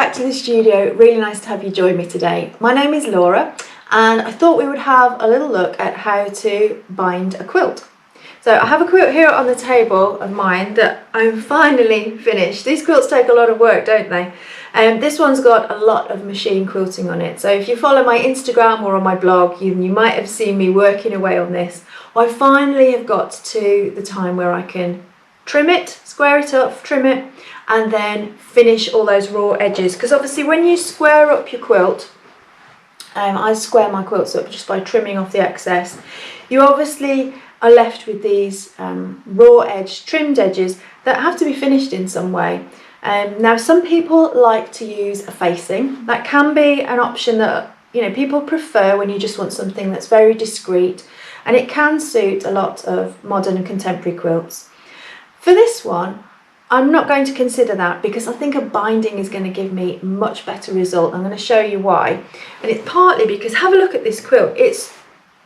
back to the studio. Really nice to have you join me today. My name is Laura and I thought we would have a little look at how to bind a quilt. So I have a quilt here on the table of mine that I'm finally finished. These quilts take a lot of work, don't they? This one's got a lot of machine quilting on it. So if you follow my Instagram or on my blog, you might have seen me working away on this. I finally have got to the time where I can trim it, square it up, trim it, and then finish all those raw edges. Because obviously when you square up your quilt, I square my quilts up just by trimming off the excess, you obviously are left with these raw edge, trimmed edges that have to be finished in some way. Now some people like to use a facing. That can be an option that people prefer when you just want something that's very discreet, and it can suit a lot of modern and contemporary quilts. For this one, I'm not going to consider that because I think a binding is going to give me a much better result. I'm going to show you why. And it's partly because, have a look at this quilt. It's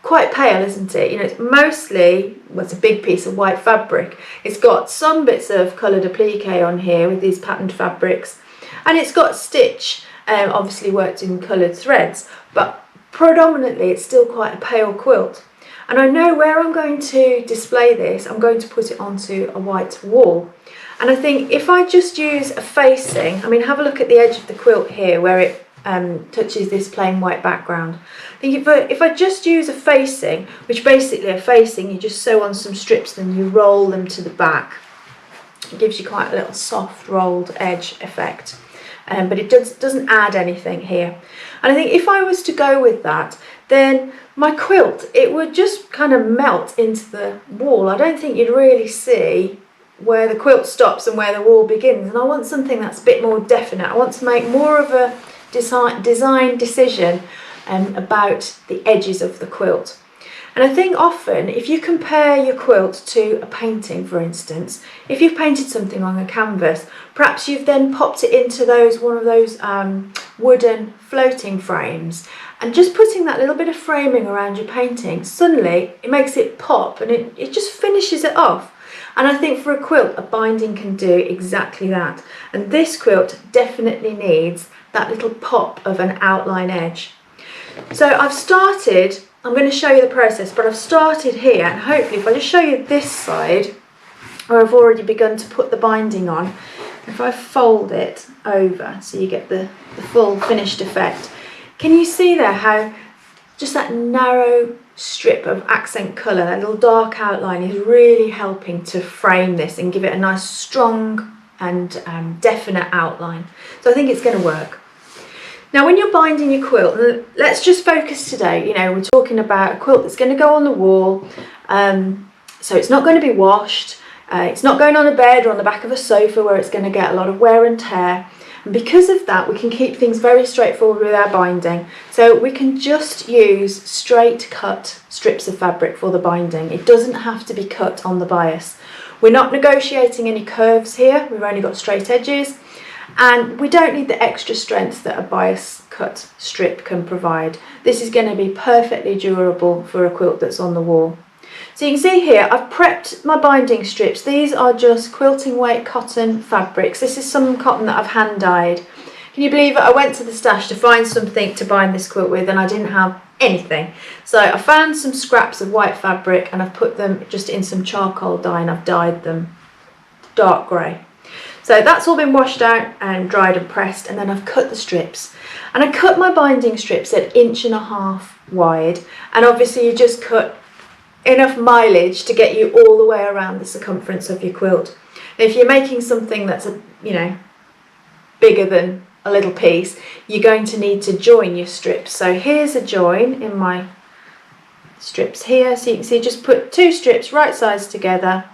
quite pale, isn't it? It's mostly, well, it's a big piece of white fabric. It's got some bits of coloured applique on here with these patterned fabrics. And it's got stitch, obviously worked in coloured threads. But predominantly, it's still quite a pale quilt. And I know where I'm going to display this, I'm going to put it onto a white wall. And I think if I just use a facing, have a look at the edge of the quilt here where it touches this plain white background. I think if I just use a facing, which basically a facing, you just sew on some strips, then you roll them to the back. It gives you quite a little soft rolled edge effect. But it doesn't add anything here. And I think if I was to go with that, then my quilt, it would just kind of melt into the wall. I don't think you'd really see where the quilt stops and where the wall begins. And I want something that's a bit more definite. I want to make more of a design decision about the edges of the quilt. And I think often, if you compare your quilt to a painting, for instance, if you've painted something on a canvas, perhaps you've then popped it into one of those wooden floating frames, and just putting that little bit of framing around your painting, suddenly it makes it pop and it just finishes it off. And I think for a quilt, a binding can do exactly that. And this quilt definitely needs that little pop of an outline edge. So I'm going to show you the process, but I've started here, and hopefully if I just show you this side, where I've already begun to put the binding on, if I fold it over so you get the full finished effect, can you see there how just that narrow strip of accent colour, that little dark outline, is really helping to frame this and give it a nice strong and definite outline. So I think it's going to work. Now when you're binding your quilt, let's just focus today, we're talking about a quilt that's going to go on the wall, so it's not going to be washed, it's not going on a bed or on the back of a sofa where it's going to get a lot of wear and tear. And because of that, we can keep things very straightforward with our binding. So we can just use straight cut strips of fabric for the binding. It doesn't have to be cut on the bias. We're not negotiating any curves here, we've only got straight edges. And we don't need the extra strength that a bias cut strip can provide. This is going to be perfectly durable for a quilt that's on the wall. So you can see here, I've prepped my binding strips. These are just quilting weight cotton fabrics. This is some cotton that I've hand dyed. Can you believe it? I went to the stash to find something to bind this quilt with and I didn't have anything. So I found some scraps of white fabric and I've put them just in some charcoal dye and I've dyed them dark grey. So that's all been washed out and dried and pressed, and then I've cut the strips. And I cut my binding strips at 1.5 inches wide, and obviously you just cut enough mileage to get you all the way around the circumference of your quilt. Now, if you're making something that's bigger than a little piece, you're going to need to join your strips. So here's a join in my strips here. So you can see, just put 2 strips right sides together,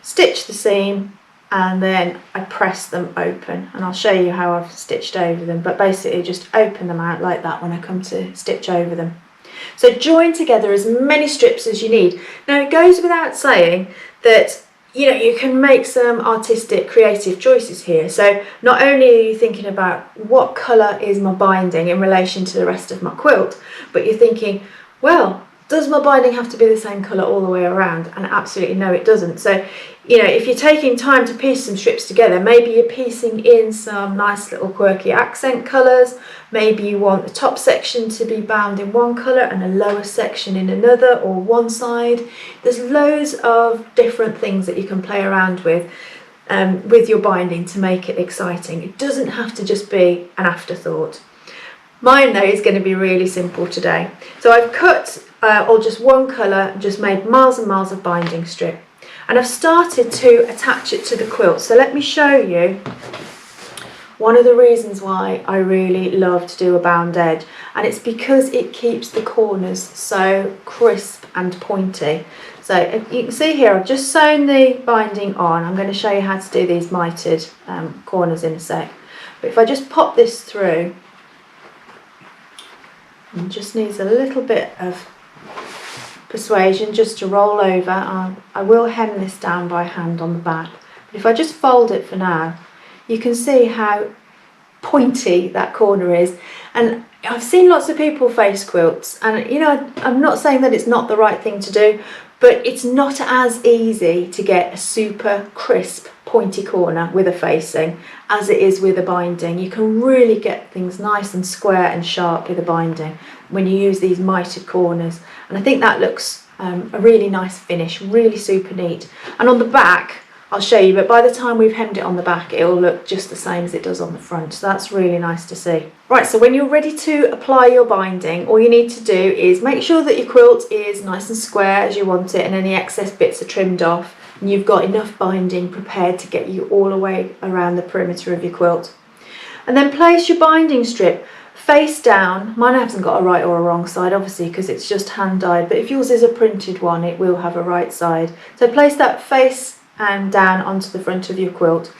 stitch the seam, and then I press them open, and I'll show you how I've stitched over them, but basically just open them out like that when I come to stitch over them. So join together as many strips as you need. Now it goes without saying that you can make some artistic, creative choices here. So not only are you thinking about what colour is my binding in relation to the rest of my quilt, but you're thinking, well, Does my binding have to be the same colour all the way around? And absolutely no, it doesn't. So, you know, if you're taking time to piece some strips together, maybe you're piecing in some nice little quirky accent colours. Maybe you want the top section to be bound in one colour and a lower section in another, or one side. There's loads of different things that you can play around with your binding to make it exciting. It doesn't have to just be an afterthought. Mine though is going to be really simple today. So I've cut or just one colour, just made miles and miles of binding strip, and I've started to attach it to the quilt. So let me show you one of the reasons why I really love to do a bound edge, and it's because it keeps the corners so crisp and pointy. So if you can see here, I've just sewn the binding on. I'm going to show you how to do these mitered corners in a sec. But if I just pop this through, it just needs a little bit of persuasion just to roll over. I will hem this down by hand on the back, but if I just fold it for now, you can see how pointy that corner is. And I've seen lots of people face quilts, and you know, I'm not saying that it's not the right thing to do, but it's not as easy to get a super crisp pointy corner with a facing as it is with a binding. You can really get things nice and square and sharp with a binding when you use these mitered corners, and I think that looks a really nice finish, really super neat. And on the back, I'll show you, but by the time we've hemmed it on the back, it will look just the same as it does on the front. So that's really nice to see. Right, so when you're ready to apply your binding, all you need to do is make sure that your quilt is nice and square as you want it, and any excess bits are trimmed off, and you've got enough binding prepared to get you all the way around the perimeter of your quilt. And then place your binding strip face down. Mine hasn't got a right or a wrong side, obviously, because it's just hand dyed, but if yours is a printed one, it will have a right side. So place that face and down onto the front of your quilt,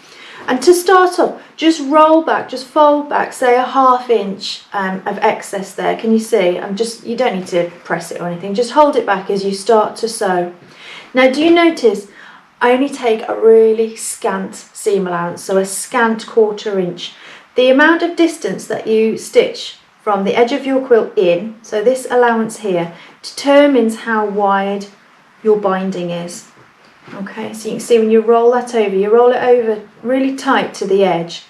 and to start off, just roll back, just fold back, say a ½ inch of excess there. Can you see? You don't need to press it or anything, just hold it back as you start to sew. Now, do you notice I only take a really scant seam allowance, so a scant ½ inch. The amount of distance that you stitch from the edge of your quilt in, so this allowance here, determines how wide your binding is. Okay, so you can see when you roll that over, you roll it over really tight to the edge.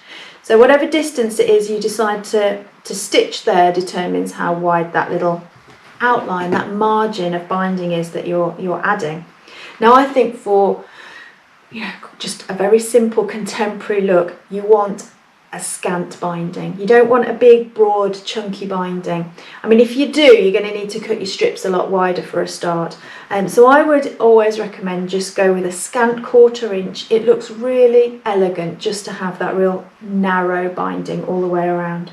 So whatever distance it is you decide to stitch there determines how wide that little outline, that margin of binding is that you're adding. Now I think for just a very simple contemporary look, you want a scant binding. You don't want a big, broad, chunky binding. I mean, if you do, you're going to need to cut your strips a lot wider for a start. So I would always recommend just go with a scant ½ inch. It looks really elegant just to have that real narrow binding all the way around.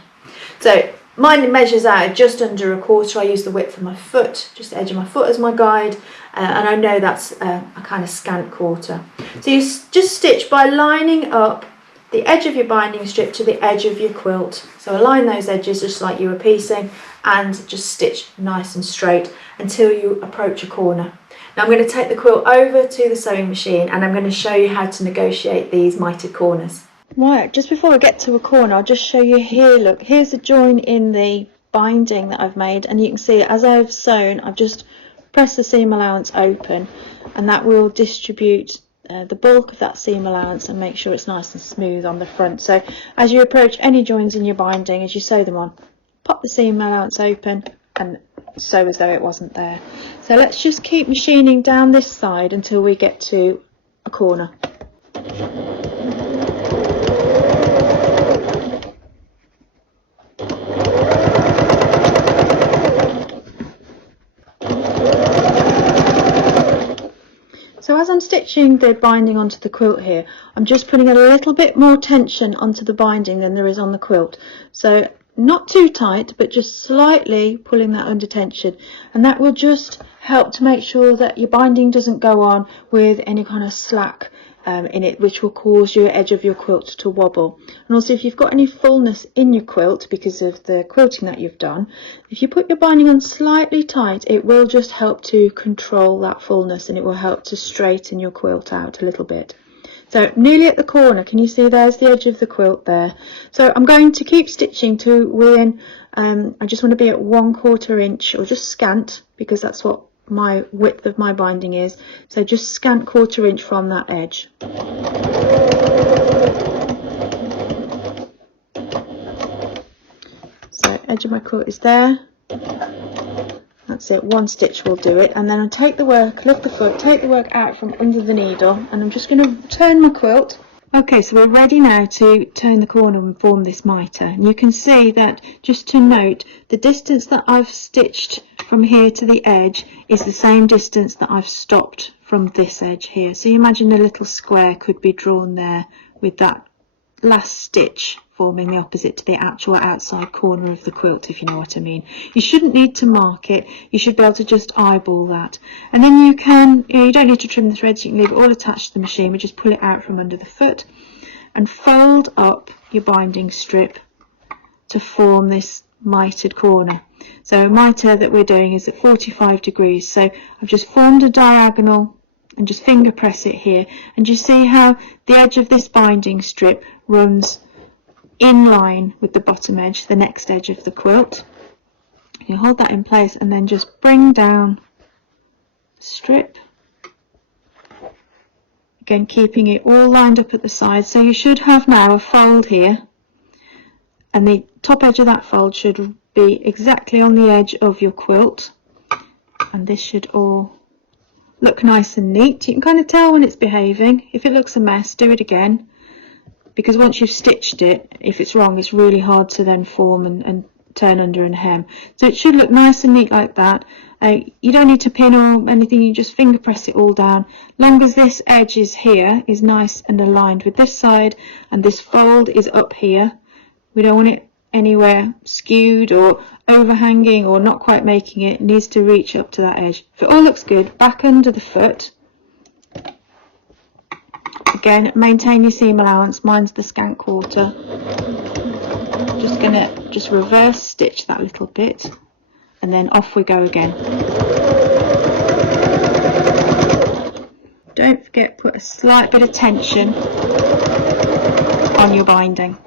So mine measures out just under ¼ I use the width of my foot, just the edge of my foot as my guide, and I know that's a kind of scant quarter. So you just stitch by lining up the edge of your binding strip to the edge of your quilt. So align those edges just like you were piecing, and just stitch nice and straight until you approach a corner. Now I'm going to take the quilt over to the sewing machine, and I'm going to show you how to negotiate these mitered corners. Right, just before we get to a corner, I'll just show you here. Look, here's a join in the binding that I've made, and you can see as I've sewn, I've just pressed the seam allowance open, and that will distribute the bulk of that seam allowance and make sure it's nice and smooth on the front. So as you approach any joins in your binding, as you sew them on, pop the seam allowance open and sew as though it wasn't there. So let's just keep machining down this side until we get to a corner. So as I'm stitching the binding onto the quilt here, I'm just putting a little bit more tension onto the binding than there is on the quilt. So not too tight, but just slightly pulling that under tension, and that will just help to make sure that your binding doesn't go on with any kind of slack in it, which will cause your edge of your quilt to wobble. And also, if you've got any fullness in your quilt because of the quilting that you've done, if you put your binding on slightly tight, it will just help to control that fullness, and it will help to straighten your quilt out a little bit. So nearly at the corner, can you see there's the edge of the quilt there? So I'm going to keep stitching to within, I just want to be at 1/4 inch, or just scant, because that's what my width of my binding is. So just scant 1/4 inch from that edge. So edge of my quilt is there. That's it, one stitch will do it, and then I'll take the work, lift the foot, take the work out from under the needle, and I'm just going to turn my quilt. Okay, so we're ready now to turn the corner and form this mitre. And you can see that, just to note, the distance that I've stitched from here to the edge is the same distance that I've stopped from this edge here. So you imagine a little square could be drawn there with that last stitch forming the opposite to the actual outside corner of the quilt, if you know what I mean. You shouldn't need to mark it, you should be able to just eyeball that. And then you can, you don't need to trim the threads, you can leave it all attached to the machine, but just pull it out from under the foot and fold up your binding strip to form this mitered corner. So a mitre that we're doing is at 45 degrees, so I've just formed a diagonal and just finger press it here, and you see how the edge of this binding strip runs in line with the bottom edge, the next edge of the quilt. You hold that in place and then just bring down the strip, again keeping it all lined up at the sides. So you should have now a fold here, and the top edge of that fold should be exactly on the edge of your quilt, and this should all look nice and neat. You can kind of tell when it's behaving. If it looks a mess, do it again, because once you've stitched it, if it's wrong, it's really hard to then form and turn under and hem. So it should look nice and neat like that. You don't need to pin or anything, you just finger press it all down. Long as this edge is here, is nice and aligned with this side, and this fold is up here. We don't want it anywhere skewed or overhanging or not quite making it. It needs to reach up to that edge. If it all looks good, back under the foot. Again, maintain your seam allowance, mine's the scant 1/4. Just gonna reverse stitch that little bit, and then off we go again. Don't forget, put a slight bit of tension on your binding.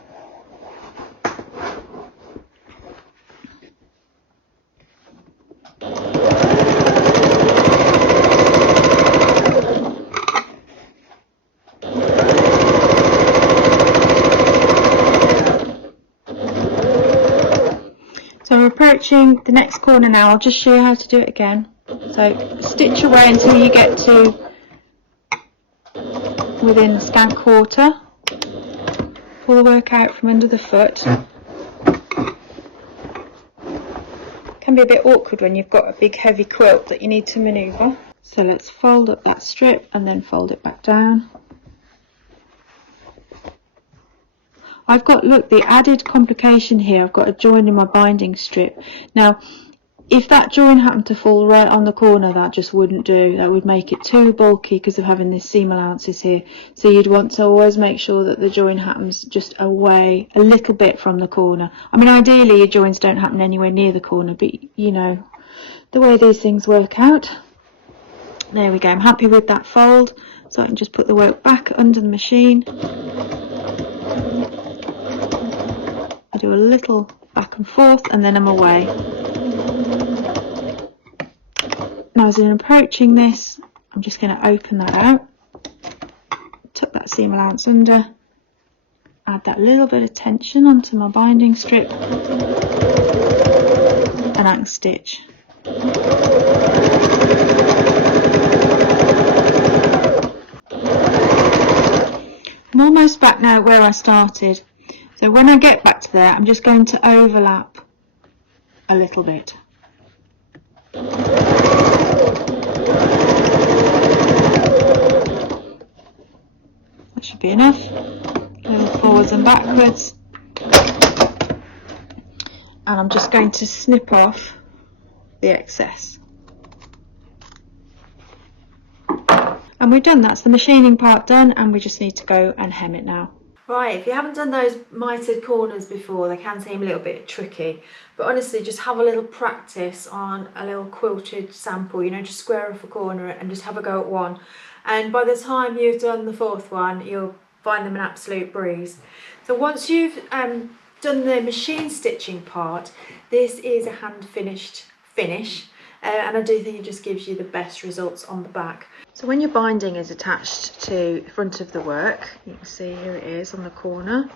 So we're approaching the next corner now. I'll just show you how to do it again. So stitch away until you get to within the scant 1/4. Pull the work out from under the foot. Can be a bit awkward when you've got a big heavy quilt that you need to manoeuvre. So let's fold up that strip and then fold it back down. I've got, look, the added complication here, I've got a join in my binding strip. Now, if that join happened to fall right on the corner, that just wouldn't do. That would make it too bulky because of having these seam allowances here. So you'd want to always make sure that the join happens just away a little bit from the corner. I mean, ideally your joins don't happen anywhere near the corner, but you know, the way these things work out. There we go, I'm happy with that fold. So I can just put the work back under the machine. I do a little back and forth and then I'm away. Now as I'm approaching this, I'm just going to open that out, tuck that seam allowance under, add that little bit of tension onto my binding strip, and I can stitch. I'm almost back now where I started. So when I get back to there, I'm just going to overlap a little bit. That should be enough. Go forwards and backwards. And I'm just going to snip off the excess. And we're done, that's the machining part done, and we just need to go and hem it now. Right, if you haven't done those mitered corners before, they can seem a little bit tricky, but honestly just have a little practice on a little quilted sample, you know, just square off a corner and just have a go at one, and by the time you've done the fourth one you'll find them an absolute breeze. So once you've done the machine stitching part, this is a hand finished finish, and I do think it just gives you the best results on the back. So when your binding is attached to the front of the work, you can see here it is on the corner,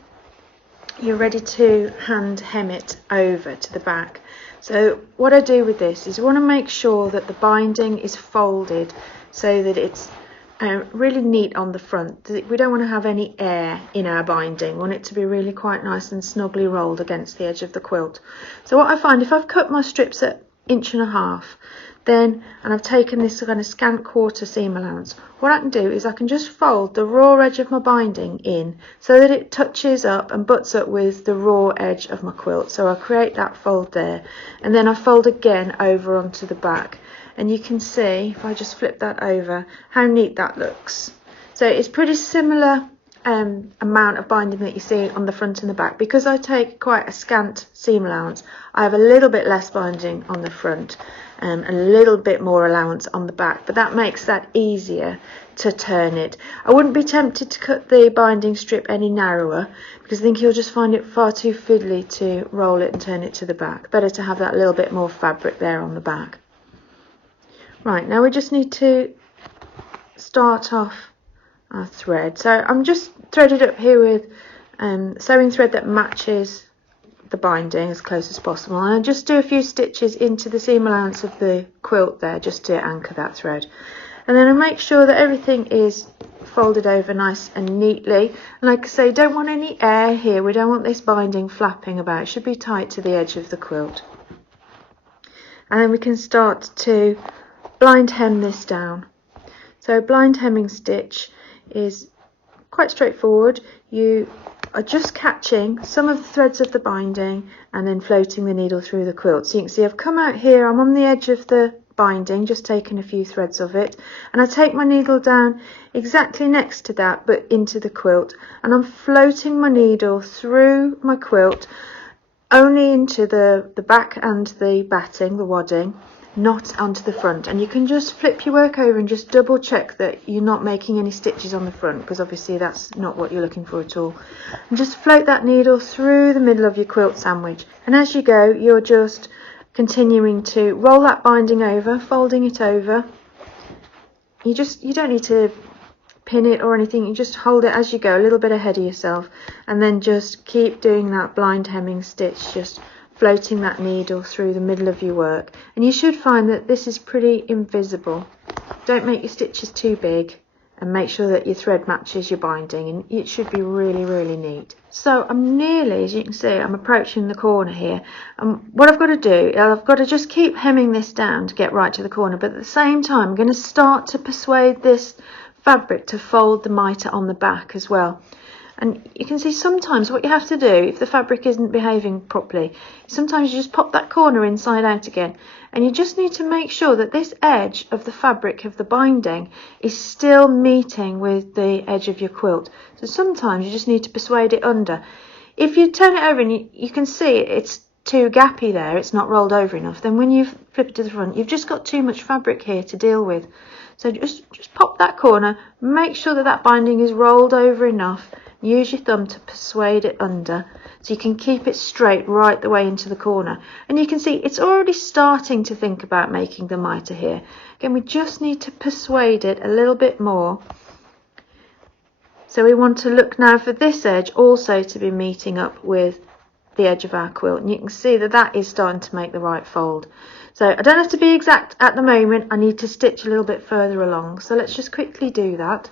you're ready to hand hem it over to the back. So what I do with this is I want to make sure that the binding is folded so that it's really neat on the front. We don't want to have any air in our binding. We want it to be really quite nice and snugly rolled against the edge of the quilt. So what I find, if I've cut my strips at 1.5 inches, and I've taken this kind of scant quarter seam allowance, what I can do is I can just fold the raw edge of my binding in so that it touches up and butts up with the raw edge of my quilt. So I create that fold there, and then I fold again over onto the back, and you can see, if I just flip that over, how neat that looks. So it's pretty similar amount of binding that you see on the front and the back. Because I take quite a scant seam allowance, I have a little bit less binding on the front, a little bit more allowance on the back, but that makes that easier to turn it. I wouldn't be tempted to cut the binding strip any narrower, because I think you'll just find it far too fiddly to roll it and turn it to the back. Better to have that little bit more fabric there on the back. Right, now we just need to start off our thread. So I'm just threaded up here with sewing thread that matches the binding as close as possible, and I just do a few stitches into the seam allowance of the quilt there just to anchor that thread, and then I make sure that everything is folded over nice and neatly. And like I say, don't want any air here, we don't want this binding flapping about, it should be tight to the edge of the quilt. And then we can start to blind hem this down. So blind hemming stitch is quite straightforward. You are just catching some of the threads of the binding and then floating the needle through the quilt. So you can see I've come out here, I'm on the edge of the binding, just taking a few threads of it, and I take my needle down exactly next to that but into the quilt, and I'm floating my needle through my quilt only into the back and the batting, the wadding, not onto the front. And you can just flip your work over and just double check that you're not making any stitches on the front, because obviously that's not what you're looking for at all. And just float that needle through the middle of your quilt sandwich, and as you go you're just continuing to roll that binding over, folding it over. You don't need to pin it or anything, you just hold it as you go, a little bit ahead of yourself, and then just keep doing that blind hemming stitch, just floating that needle through the middle of your work. And you should find that this is pretty invisible. Don't make your stitches too big, and make sure that your thread matches your binding, and it should be really, really neat. So I'm nearly, as you can see, I'm approaching the corner here, and what I've got to do, I've got to just keep hemming this down to get right to the corner, but at the same time I'm going to start to persuade this fabric to fold the mitre on the back as well. And you can see sometimes what you have to do if the fabric isn't behaving properly, sometimes you just pop that corner inside out again, and you just need to make sure that this edge of the fabric of the binding is still meeting with the edge of your quilt. So sometimes you just need to persuade it under. If you turn it over and you can see it's too gappy there, it's not rolled over enough, then when you flip it to the front you've just got too much fabric here to deal with. So just pop that corner, make sure that that binding is rolled over enough. Use your thumb to persuade it under so you can keep it straight right the way into the corner. And you can see it's already starting to think about making the mitre here. Again, we just need to persuade it a little bit more. So we want to look now for this edge also to be meeting up with the edge of our quilt, and you can see that that is starting to make the right fold. So I don't have to be exact at the moment, I need to stitch a little bit further along, so let's just quickly do that.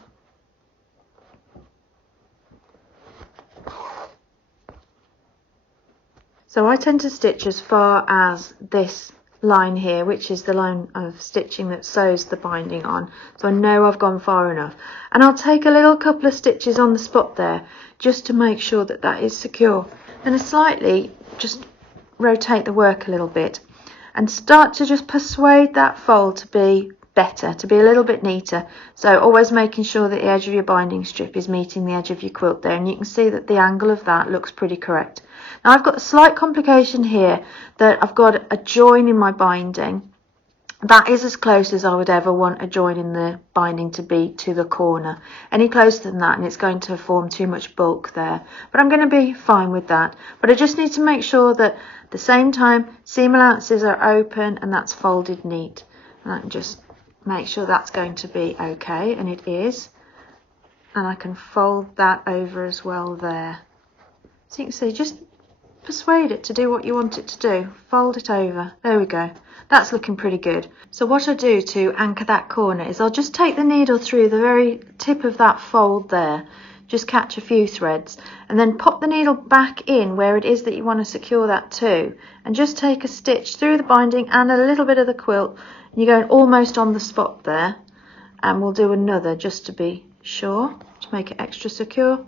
So I tend to stitch as far as this line here, which is the line of stitching that sews the binding on, so I know I've gone far enough, and I'll take a little couple of stitches on the spot there just to make sure that that is secure. Then I slightly just rotate the work a little bit and start to just persuade that fold to be better, to be a little bit neater. So always making sure that the edge of your binding strip is meeting the edge of your quilt there, and you can see that the angle of that looks pretty correct. Now I've got a slight complication here, that I've got a join in my binding. That is as close as I would ever want a join in the binding to be to the corner. Any closer than that and it's going to form too much bulk there. But I'm going to be fine with that. But I just need to make sure that at the same time seam allowances are open and that's folded neat. And I can just make sure that's going to be okay, and it is. And I can fold that over as well there. So you can see, just persuade it to do what you want it to do. Fold it over. There we go. That's looking pretty good. So what I do to anchor that corner is I'll just take the needle through the very tip of that fold there, just catch a few threads, and then pop the needle back in where it is that you want to secure that to, and just take a stitch through the binding and a little bit of the quilt. And you're going almost on the spot there, and we'll do another just to be sure, to make it extra secure.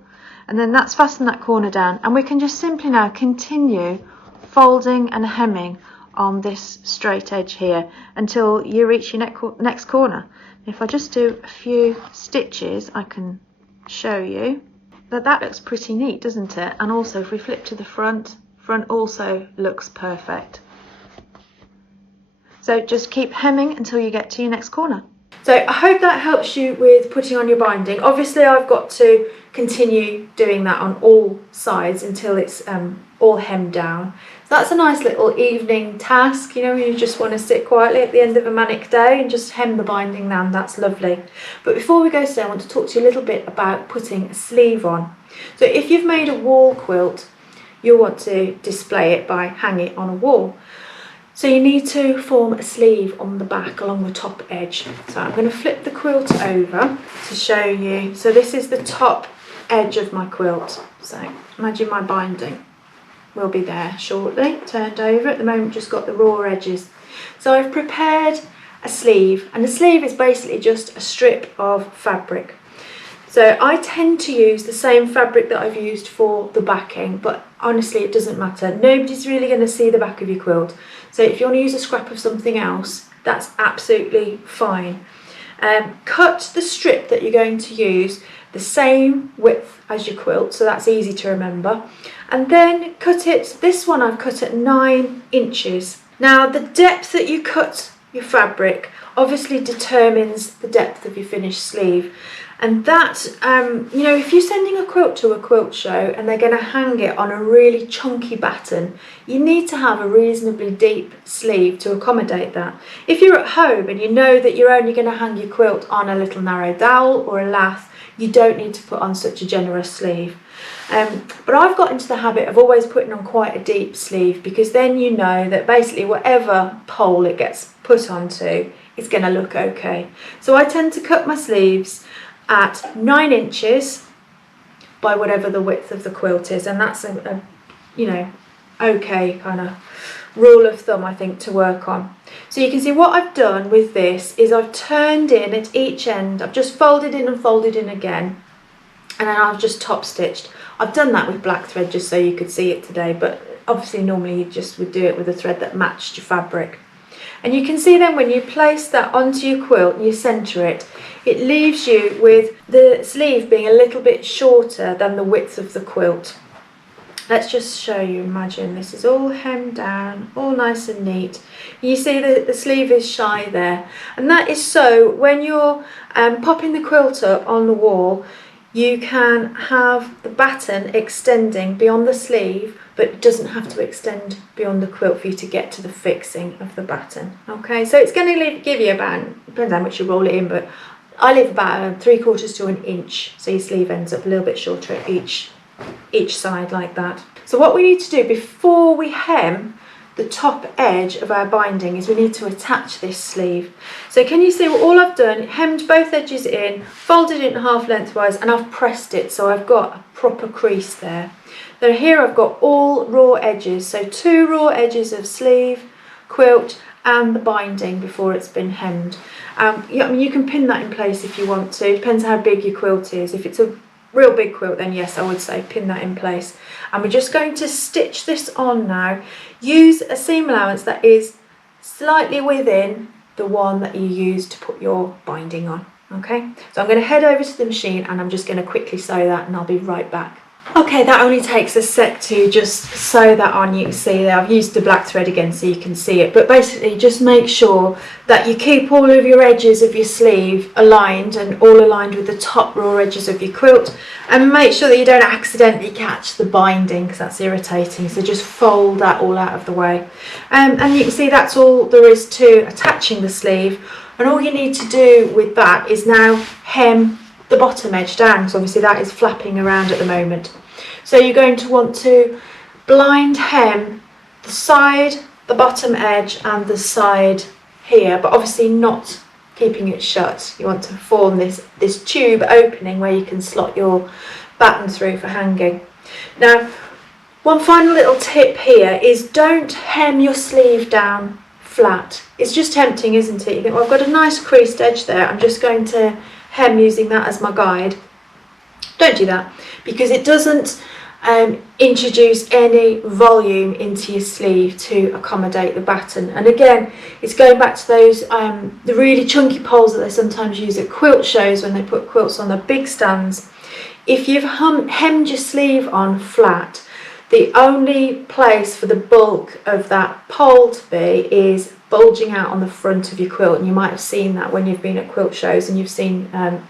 And then that's fastened that corner down, and we can just simply now continue folding and hemming on this straight edge here until you reach your next corner. If I just do a few stitches, I can show you that that looks pretty neat, doesn't it? And also if we flip to the front also looks perfect. So just keep hemming until you get to your next corner. So I hope that helps you with putting on your binding. Obviously I've got to continue doing that on all sides until it's all hemmed down. So that's a nice little evening task, you know, when you just want to sit quietly at the end of a manic day and just hem the binding down. That's lovely. But before we go today, I want to talk to you a little bit about putting a sleeve on. So if you've made a wall quilt, you'll want to display it by hanging it on a wall. So you need to form a sleeve on the back along the top edge. So I'm going to flip the quilt over to show you. So this is the top edge of my quilt. So imagine my binding will be there shortly, turned over. At the moment just got the raw edges. So I've prepared a sleeve, and the sleeve is basically just a strip of fabric. So I tend to use the same fabric that I've used for the backing, but honestly it doesn't matter. Nobody's really going to see the back of your quilt. So if you want to use a scrap of something else, that's absolutely fine. Cut the strip that you're going to use the same width as your quilt, so that's easy to remember. And then cut it, this one I've cut at 9 inches. Now the depth that you cut your fabric obviously determines the depth of your finished sleeve. And that, you know, if you're sending a quilt to a quilt show and they're going to hang it on a really chunky batten, you need to have a reasonably deep sleeve to accommodate that. If you're at home and you know that you're only going to hang your quilt on a little narrow dowel or a lath, you don't need to put on such a generous sleeve. But I've got into the habit of always putting on quite a deep sleeve, because then you know that basically whatever pole it gets put onto, it's going to look okay. So I tend to cut my sleeves at 9 inches by whatever the width of the quilt is, and that's a you know, okay kind of rule of thumb I think to work on. So you can see what I've done with this is I've turned in at each end, I've just folded in and folded in again, and then I've just top stitched. I've done that with black thread just so you could see it today, but obviously normally you just would do it with a thread that matched your fabric. And you can see then when you place that onto your quilt and you centre it, it leaves you with the sleeve being a little bit shorter than the width of the quilt. Let's just show you, imagine this is all hemmed down, all nice and neat. You see the sleeve is shy there, and that is so when you're popping the quilt up on the wall, you can have the batten extending beyond the sleeve, but it doesn't have to extend beyond the quilt for you to get to the fixing of the batten. Okay, so it's going to give you about, depends how much you roll it in, but I leave about 3/4 to 1 inch, so your sleeve ends up a little bit shorter at each side like that. So what we need to do before we hem the top edge of our binding is we need to attach this sleeve. So can you see what all I've done? Hemmed both edges in, folded it in half lengthwise, and I've pressed it so I've got a proper crease there. Then here I've got all raw edges, so 2 raw edges of sleeve, quilt and the binding before it's been hemmed. Yeah, I mean, you can pin that in place if you want to, it depends how big your quilt is. If it's a real big quilt, then yes, I would say pin that in place. And we're just going to stitch this on now. Use a seam allowance that is slightly within the one that you use to put your binding on. Okay, so I'm going to head over to the machine and I'm just going to quickly sew that, and I'll be right back. Okay, that only takes a sec to just sew that on. You can see there I've used the black thread again so you can see it, but basically just make sure that you keep all of your edges of your sleeve aligned and all aligned with the top raw edges of your quilt, and make sure that you don't accidentally catch the binding because that's irritating. So just fold that all out of the way, and you can see that's all there is to attaching the sleeve. And all you need to do with that is now hem the bottom edge down, because obviously that is flapping around at the moment. So you're going to want to blind hem the side, the bottom edge and the side here, but obviously not keeping it shut. You want to form this tube opening where you can slot your batten through for hanging. Now, one final little tip here is don't hem your sleeve down flat. It's just tempting, isn't it? You think, well, I've got a nice creased edge there, I'm just going to hem using that as my guide. Don't do that, because it doesn't introduce any volume into your sleeve to accommodate the batten. And again, it's going back to those the really chunky poles that they sometimes use at quilt shows when they put quilts on the big stands. If you've hemmed your sleeve on flat, the only place for the bulk of that pole to be is bulging out on the front of your quilt. And you might have seen that when you've been at quilt shows and you've seen a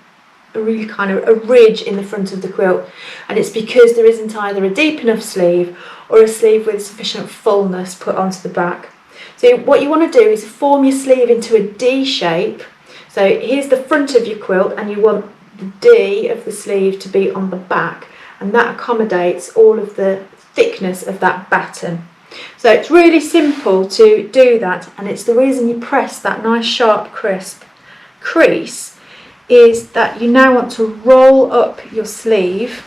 really kind of a ridge in the front of the quilt, and it's because there isn't either a deep enough sleeve or a sleeve with sufficient fullness put onto the back. So what you want to do is form your sleeve into a D shape. So here's the front of your quilt, and you want the D of the sleeve to be on the back, and that accommodates all of the thickness of that batten. So it's really simple to do that, and it's the reason you press that nice sharp crisp crease is that you now want to roll up your sleeve,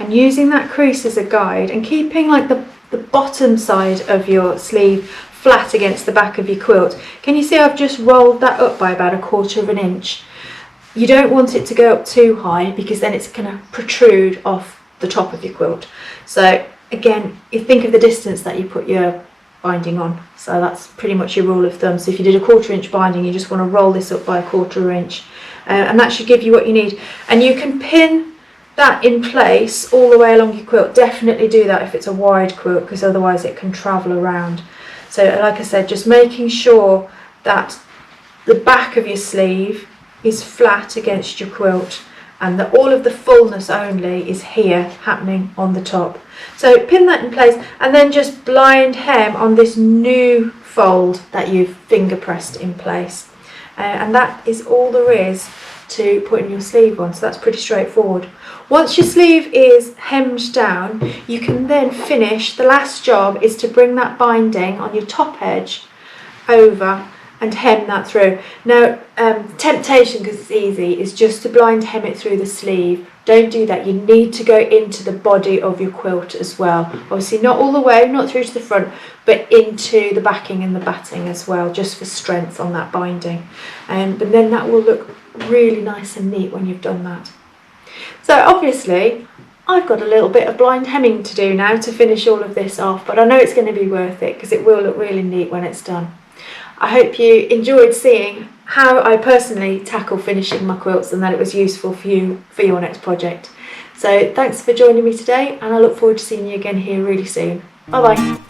and using that crease as a guide and keeping like the bottom side of your sleeve flat against the back of your quilt. Can you see I've just rolled that up by about 1/4 of an inch? You don't want it to go up too high because then it's going to protrude off the top of your quilt. So again, you think of the distance that you put your binding on. So that's pretty much your rule of thumb. So if you did a 1/4 inch binding, you just want to roll this up by 1/4 inch, and that should give you what you need. And you can pin that in place all the way along your quilt. Definitely do that if it's a wide quilt, because otherwise it can travel around. So like I said, just making sure that the back of your sleeve is flat against your quilt, and that all of the fullness only is here happening on the top. So pin that in place, and then just blind hem on this new fold that you've finger pressed in place, and that is all there is to putting your sleeve on. So that's pretty straightforward. Once your sleeve is hemmed down, you can then finish. The last job is to bring that binding on your top edge over and hem that through. Now, temptation, because it's easy, is just to blind hem it through the sleeve. Don't do that. You need to go into the body of your quilt as well. Obviously not all the way, not through to the front, but into the backing and the batting as well, just for strength on that binding. But then that will look really nice and neat when you've done that. So obviously I've got a little bit of blind hemming to do now to finish all of this off, but I know it's going to be worth it because it will look really neat when it's done. I hope you enjoyed seeing how I personally tackle finishing my quilts, and that it was useful for you for your next project. So thanks for joining me today, and I look forward to seeing you again here really soon. Bye bye.